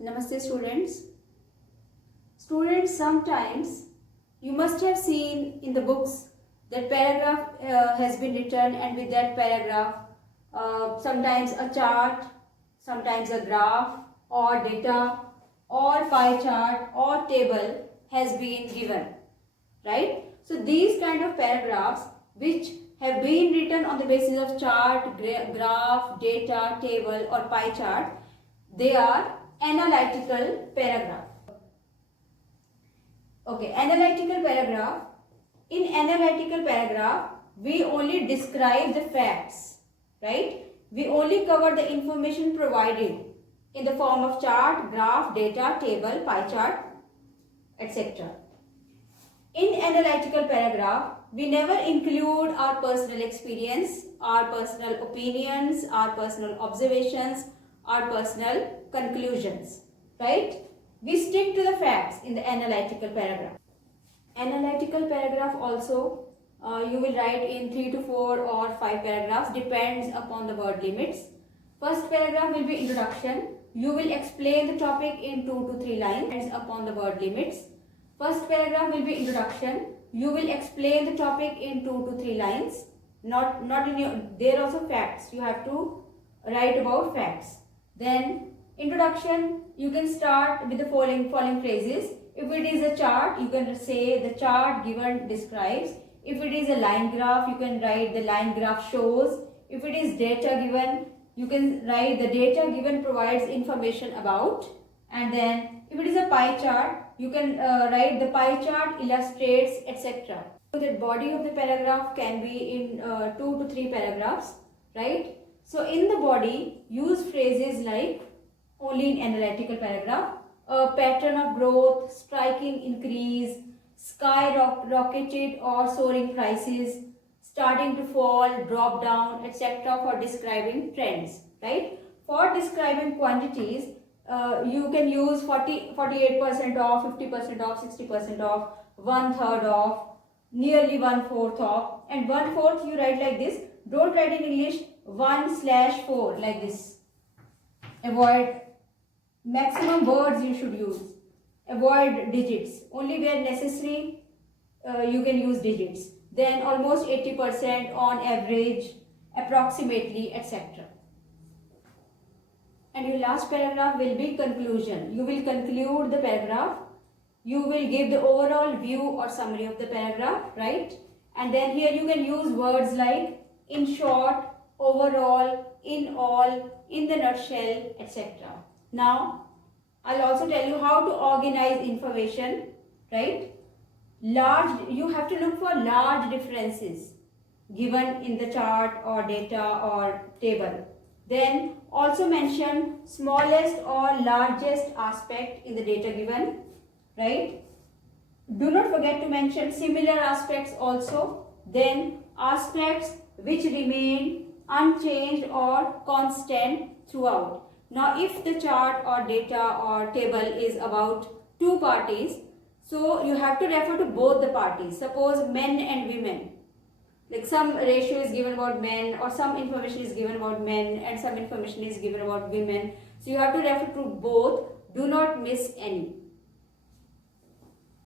Namaste students. Students, sometimes you must have seen in the books that paragraph has been written, and with that paragraph sometimes a chart, sometimes a graph or data or pie chart or table has been given, right? So these kind of paragraphs which have been written on the basis of chart, graph, data, table or pie chart, they are analytical paragraph. Okay, analytical paragraph. In analytical paragraph, we only describe the facts, right? We only cover the information provided in the form of chart, graph, data, table, pie chart, etc. In analytical paragraph, we never include our personal experience, our personal opinions, our personal observations, our personal conclusions, right? We stick to the facts in the analytical paragraph. Analytical paragraph also you will write in 3 to 4 or 5 paragraphs, depends upon the word limits. First paragraph will be introduction. You will explain the topic in 2 to 3 lines, depends upon the word limits. First paragraph will be introduction. You will explain the topic in 2 to 3 lines. Not in your, there are also facts. You have to write about facts. Then introduction, you can start with the following phrases. If it is a chart, you can say the chart given describes. If it is a line graph, you can write the line graph shows. If it is data given, you can write the data given provides information about. And then if it is a pie chart, you can write the pie chart illustrates, etc. So the body of the paragraph can be in 2 to 3 paragraphs, right? So in the body, use phrases like, only in analytical paragraph, a pattern of growth, striking increase, skyrocketed or soaring prices, starting to fall, drop down, etc. for describing trends, right? For describing quantities, you can use 48% off, 50% off, 60% off, 1/3 off, nearly 1/4 off, and 1/4 you write like this. Don't write in English 1/4 like this. Avoid maximum words you should use. Avoid digits. Only where necessary you can use digits. Then almost 80% on average, approximately, etc. And your last paragraph will be conclusion. You will conclude the paragraph. You will give the overall view or summary of the paragraph, right? And then here you can use words like in short, overall, in all, in the nutshell, etc. Now, I'll also tell you how to organize information, right? You have to look for large differences given in the chart or data or table. Then also mention smallest or largest aspect in the data given, right? Do not forget to mention similar aspects also. Then aspects which remain unchanged or constant throughout. Now if the chart or data or table is about two parties, so you have to refer to both the parties. Suppose men and women. Like some ratio is given about men, or some information is given about men and some information is given about women. So you have to refer to both. Do not miss any.